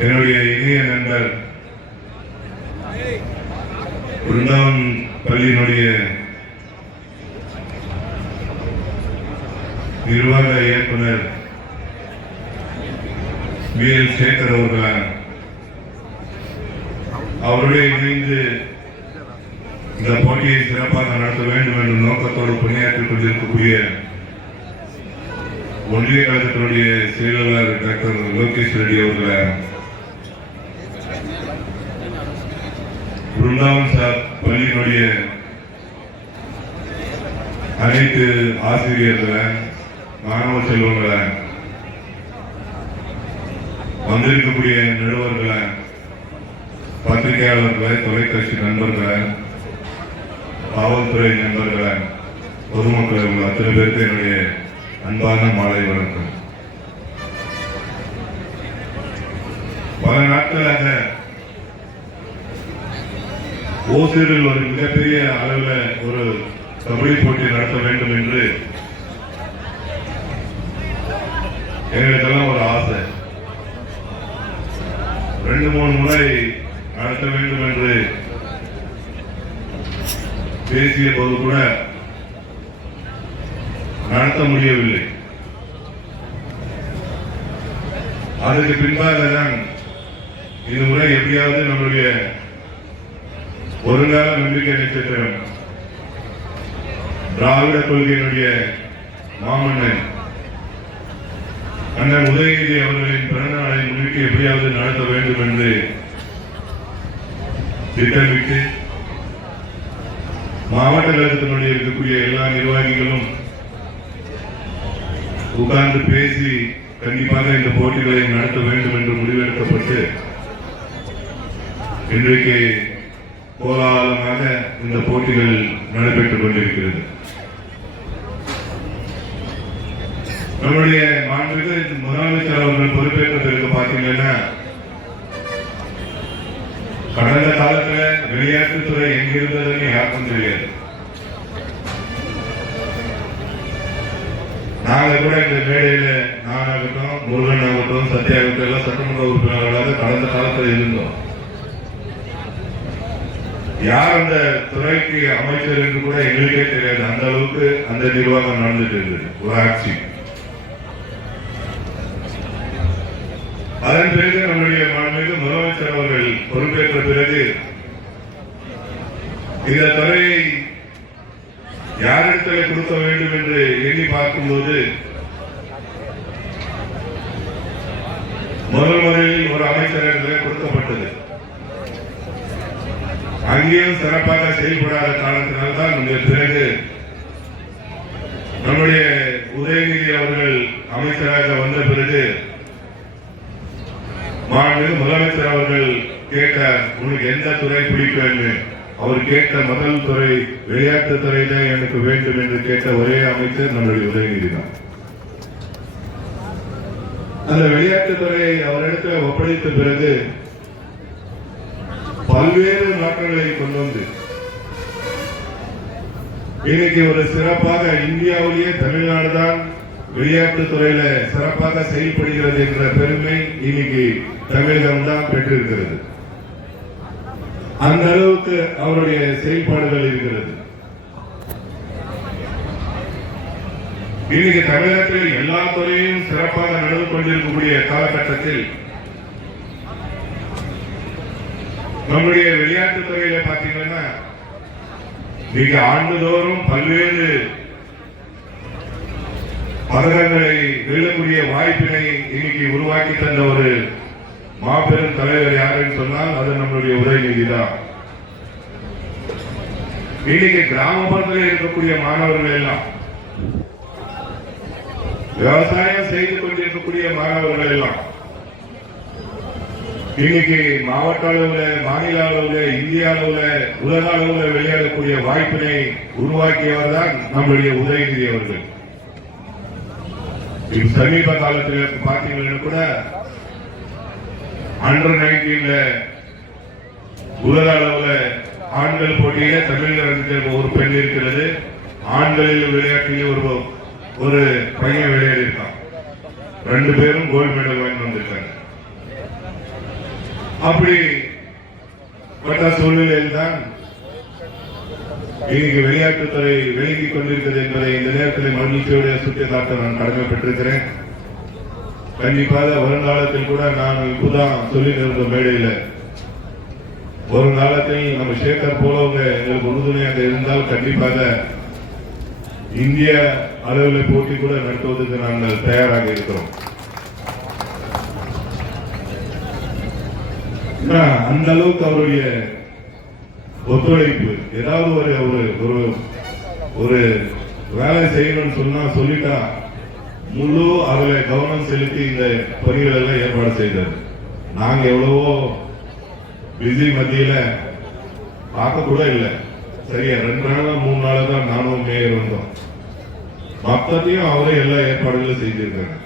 என்னுடைய இணைய நண்பர் பிருந்தாவன் பள்ளியினுடைய நிர்வாக இயக்குனர் VL சேகர் அவருடைய இணைந்து இந்த போட்டியை சிறப்பாக நடத்த வேண்டும் என்ற நோக்கத்தோடு பணியாற்றிக் கொண்டிருக்கக்கூடிய ஒன்றிய கழகத்தினுடைய செயலாளர் டாக்டர் லோகேஷ் ரெட்டி அவர்களை, பிருந்தாவன் பள்ளியினுடைய அனைத்து ஆசிரியர்களை, மாணவ செல்வங்களை, வந்திருக்கக்கூடிய நிறுவனர்களை, பத்திரிகையாளர்களை, தொலைக்காட்சி நண்பர்களை, காவல்துறை நண்பர்களை, பொதுமக்களை உள்ள அத்தனை பேருக்கு என்னுடைய அன்பான மாலை வணக்கம். பல நாட்களாக ஓசூரில் ஒரு மிகப்பெரிய அளவில் ஒரு கபடி போட்டி நடத்த வேண்டும் என்று எங்களுக்கெல்லாம் ஒரு ஆசை. 2-3 முறை நடத்த வேண்டும் என்று பேசிய போது கூட நடத்த முடியவில்லை. அதற்கு பின்பாக தான் இந்த முறை எப்படியாவது நம்முடைய ஒருங்கால நம்பிக்கை நட்சத்திரம் திராவிட கொள்கையினுடைய மாமன்னன் அண்ணன் உதயநிதி அவர்களின் பிறந்த நாளை முன்னிட்டு எப்படியாவது நடத்த வேண்டும் என்று திட்டமிட்டு மாவட்ட கழகத்தினுடைய இருக்கக்கூடிய எல்லா நிர்வாகிகளும் உட்கார்ந்து பேசி கண்டிப்பாக இந்த போட்டிகளை நடத்த வேண்டும் என்று முடிவெடுக்கப்பட்டு இன்றைக்கு கோலாகலமாக இந்த போட்டிகள் நடைபெற்றுக் கொண்டிருக்கிறது. நம்முடைய மாண்புமிகு முதலமைச்சர் அவர்கள் பொறுப்பேற்றதற்கு பார்த்தீங்கன்னா, கடந்த காலத்தில் விளையாட்டுத்துறை எங்கிருந்ததுன்னு யாருக்கும் தெரியாது. நாங்க கூட இந்த மேடையில நானாகட்டும், முருகன் ஆகட்டும், சத்யாகட்டும் எல்லாம் சட்டமன்ற உறுப்பினர்களாக கடந்த காலத்தில் இருந்தோம். யார் அந்த துறைக்கு அமைச்சர் என்று கூட எங்களுக்கே தெரியாது. அந்த அளவுக்கு அந்த நிர்வாகம் நடந்துட்டு இருந்தது ஒரு ஆட்சி. அதன் பிறகு நம்முடைய மாண்புமிகு முதலமைச்சர் அவர்கள் பொறுப்பேற்ற பிறகு இந்த துறையை யாரிடத்தில் கொடுக்க வேண்டும் என்று எண்ணி பார்க்கும்போது முதலில் ஒரு அமைச்சரிடத்தில் கொடுக்கப்பட்டது. அங்கேயும் சிறப்பாக செயல்படாத காரணத்தினால்தான் இந்த பிறகு நம்முடைய உதயநிதி அவர்கள் அமைச்சராக வந்த பிறகு மாண்புமிகு முதலமைச்சர் அவர்கள் கேட்டார், உனக்கு எந்த துறை பிடிக்கும்? அவர் கேட்ட முதல் துறை விளையாட்டுத்துறை தான் எனக்கு வேண்டும் என்று கேட்ட ஒரே அமைச்சர் நம்முடைய உதயநிதி தான். அந்த விளையாட்டுத்துறையை அவரிடத்தில் ஒப்படைத்த பிறகு பல்வேறு மாற்றங்களை கொண்டு வந்து இன்னைக்கு ஒரு சிறப்பாக இந்தியாவிலேயே தமிழ்நாடு தான் விளையாட்டுத் துறையில சிறப்பாக செயல்படுகிறது என்ற பெருமை இன்னைக்கு தமிழகம் தான் பெற்றிருக்கிறது. அந்த அளவுக்கு அவருடைய செயல்பாடுகள் இருக்கிறது. இன்னைக்கு தமிழகத்தில் எல்லா துறையும் சிறப்பாக நடந்து கொண்டிருக்கக்கூடிய காலகட்டத்தில் நம்முடைய விளையாட்டுத் துறையில பாத்தீங்கன்னா இன்னைக்கு ஆண்டுதோறும் பல்வேறு பதக்கங்களை வெல்லக்கூடிய வாய்ப்பினை இன்னைக்கு உருவாக்கி தந்த ஒரு மாபெரும் தலைவர் யாருன்னு சொன்னால் அது நம்மளுடைய உதயநிதி தான். இன்னைக்கு கிராமப்புறத்தில் இருக்கக்கூடிய மாணவர்கள் எல்லாம், விவசாயம் செய்து கொண்டிருக்கக்கூடிய மாணவர்கள் எல்லாம் இன்னைக்கு மாவட்ட அளவில், மாநில அளவில், இந்திய அளவில், உலக அளவில் விளையாடக்கூடிய வாய்ப்பினை உருவாக்கியவர் தான் நம்முடைய உதயநிதி அவர்கள். சமீப காலத்தில் பார்த்தீங்கன்னா கூட அண்டர் 19 உலக அளவில் ஆண்கள் போட்டியில தமிழகத்தில் ஒரு பெண் இருக்கிறது. ஆண்களில் விளையாட்டில் ஒரு பையன் விளையாடி இருக்கான். 2 பேரும் கோல்டு மெடல் வாங்கி வந்திருக்காங்க. அப்படிப்பட்ட சூழ்நிலையில் தான் இன்னைக்கு விளையாட்டுத்துறை விலகிக் கொண்டிருக்கிறது என்பதை இந்த நேரத்தில் மகிழ்ச்சியோடு சுட்டிக்காட்ட நான் கடமைப்பட்டிருக்கிறேன். கண்டிப்பாக வருங்காலத்தில் கூட நான் இப்பதான் சொல்லி இருந்த மேடையில் ஒரு காலத்தில் நம்ம சேகர் போலவங்க எங்களுக்கு உறுதுணையாக இருந்தால் கண்டிப்பாக இந்திய அளவில் போட்டி கூட நடத்துவதற்கு நாங்கள் தயாராக இருக்கிறோம். அந்த அளவுக்கு அவருடைய ஒத்துழைப்பு ஏதாவது ஒரு வேலை செய்யணும்னு சொன்னா சொல்லிட்டா முழு அதுல கவனம் செலுத்தி இந்த பணிகள் எல்லாம் ஏற்பாடு செய்தார். நாங்க எவ்வளவோ பிஸி மத்தியில பார்க்க கூட இல்லை. சரியா 2 நாளா 3 நாளா தான் நானும் மேயர் வந்தோம். மொத்தத்தையும் அவரே எல்லா ஏற்பாடுகளும் செய்திருக்காங்க.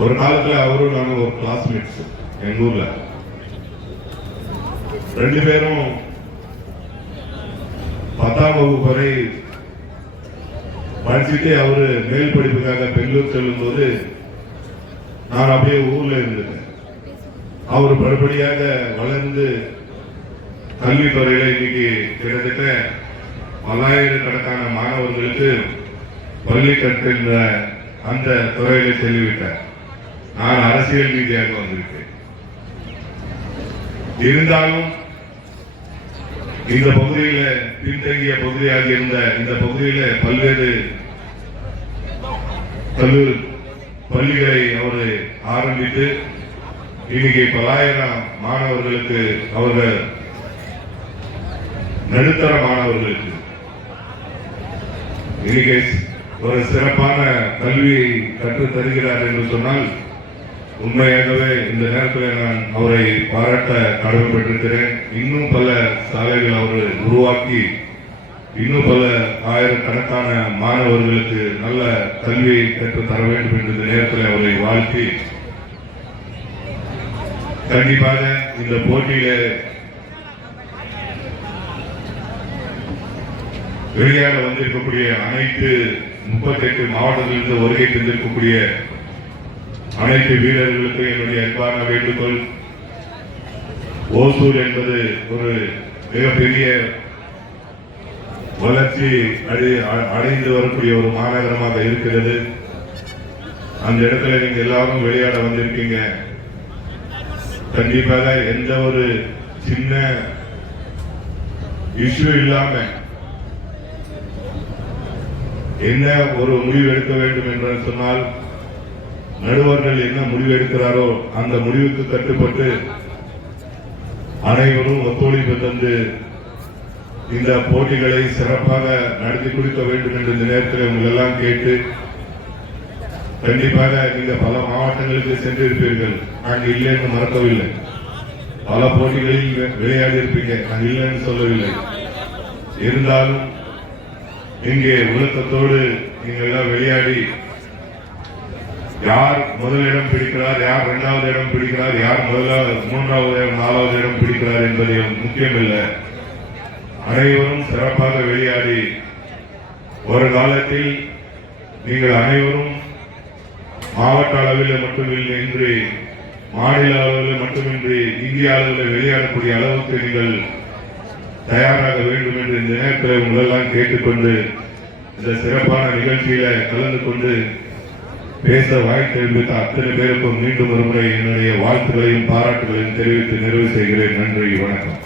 ஒரு காலத்துல அவரும் நானும் ஒரு கிளாஸ்மேட்ஸ் எங்க ஊர்ல 2 பேரும் 10ஆம் வகுப்பு வரை படிச்சுட்டு அவரு மேல் படிப்புக்காக பெங்களூர் செல்லும் போது நான் அப்படியே ஊர்ல இருந்தேன். அவர் படிப்படியாக வளர்ந்து கல்வித்துறையில இன்னைக்கு கிட்டத்தட்ட 1000கணக்கான மாணவர்களுக்கு பள்ளி கற்கின்ற அந்த துறையில செல்லிவிட்டார். நான் அரசியல் ரீதியாக வந்திருக்கேன். இருந்தாலும் இந்த பகுதியில பின்தங்கிய பகுதியாக இருந்த இந்த பகுதியில பல்வேறு பள்ளிகளை அவர் ஆரம்பித்து இன்னைக்கு 1000 மாணவர்களுக்கு அவர்கள் நடுத்தர மாணவர்களுக்கு இன்னைக்கு ஒரு சிறப்பான கல்வியை கற்றுத் தருகிறார் என்று சொன்னால் உண்மையாகவே இந்த நேரத்தில் நான் அவரை பாராட்ட கடமைப்பட்டிருக்கிறேன். இன்னும் பல சாலைகள் அவர் உருவாக்கி இன்னும் பல ஆயிரக்கணக்கான மாணவர்களுக்கு நல்ல கல்வியை கற்றுத் தர வேண்டும் என்ற இந்த நேரத்தில் அவரை வாழ்த்தி கண்டிப்பாக இந்த போட்டியில வெளியாக வந்திருக்கக்கூடிய அனைத்து 38 மாவட்டத்திலிருந்து வருகை தந்திருக்கக்கூடிய அனைத்து வீரர்களுக்கு என்னுடைய அன்பான வேண்டுகோள். ஓசூர் என்பது ஒரு மிகப்பெரிய வளர்ச்சி அடைந்து வரக்கூடிய ஒரு மாநகரமாக இருக்கிறது. அந்த இடத்துல நீங்க எல்லாரும் விளையாட வந்திருக்கீங்க. கண்டிப்பாக எந்த ஒரு சின்ன இஷ்யூ இல்லாம என்ன ஒரு முடிவு எடுக்க வேண்டும் என்று சொன்னால் நடுவர்கள் என்ன முடிவு எடுக்கிறாரோ அந்த முடிவுக்கு கட்டுப்பட்டு அனைவரும் ஒத்துழைப்பு தந்து இந்த போட்டிகளை சிறப்பாக நடத்தி கொடுக்க வேண்டும் என்று இந்த நேரத்தில் உங்கள் எல்லாம் கேட்டு கண்டிப்பாக நீங்க பல மாவட்டங்களுக்கு சென்றிருப்பீர்கள். நாங்கள் இல்லை என்று மறக்கவில்லை. பல போட்டிகளில் விளையாடி இருப்பீங்க. நான் இல்லைன்னு சொல்லவில்லை. இருந்தாலும் இங்கே உலகத்தோடு நீங்கள் எல்லாம் விளையாடி யார் முதலிடம் பிடிக்கிறார், யார் 2வது இடம் பிடிக்கிறார், யார் 3வது இடம் 4வது இடம் பிடிக்கிறார் என்பது முக்கியமில்லை. அனைவரும் சிறப்பாக விளையாடி ஒரு காலத்தில் நீங்கள் அனைவரும் மாவட்ட அளவில் மட்டுமில்லை என்று மாநில அளவில் மட்டுமின்றி இந்திய அளவில் விளையாடக்கூடிய அளவுக்கு நீங்கள் தயாராக வேண்டும் என்று இந்த நேரத்தில் உங்களெல்லாம் கேட்டுக்கொண்டு இந்த சிறப்பான நிகழ்ச்சியில கலந்து கொண்டு பேச வாய்ப்பு தெரிவித்த அத்தனை பேருக்கும் மீண்டும் ஒரு முறை என்னுடைய வாழ்த்துக்களையும் பாராட்டுகளையும் தெரிவித்து நிறைவு செய்கிறேன். நன்றி, வணக்கம்.